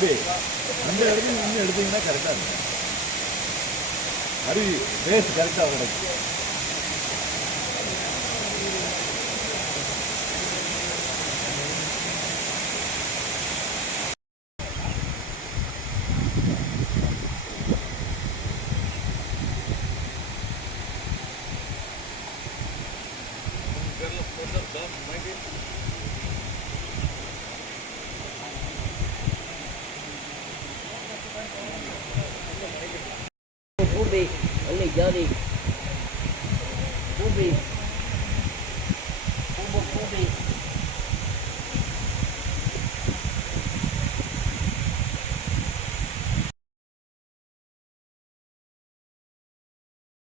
தம்பி அந்த இடத்துல நின்று எடுத்தீங்கன்னா கரெக்டாக இருக்கும். அருவி பேஸ் கரெக்டாக Ubi, ở liền cho đi. Ubi.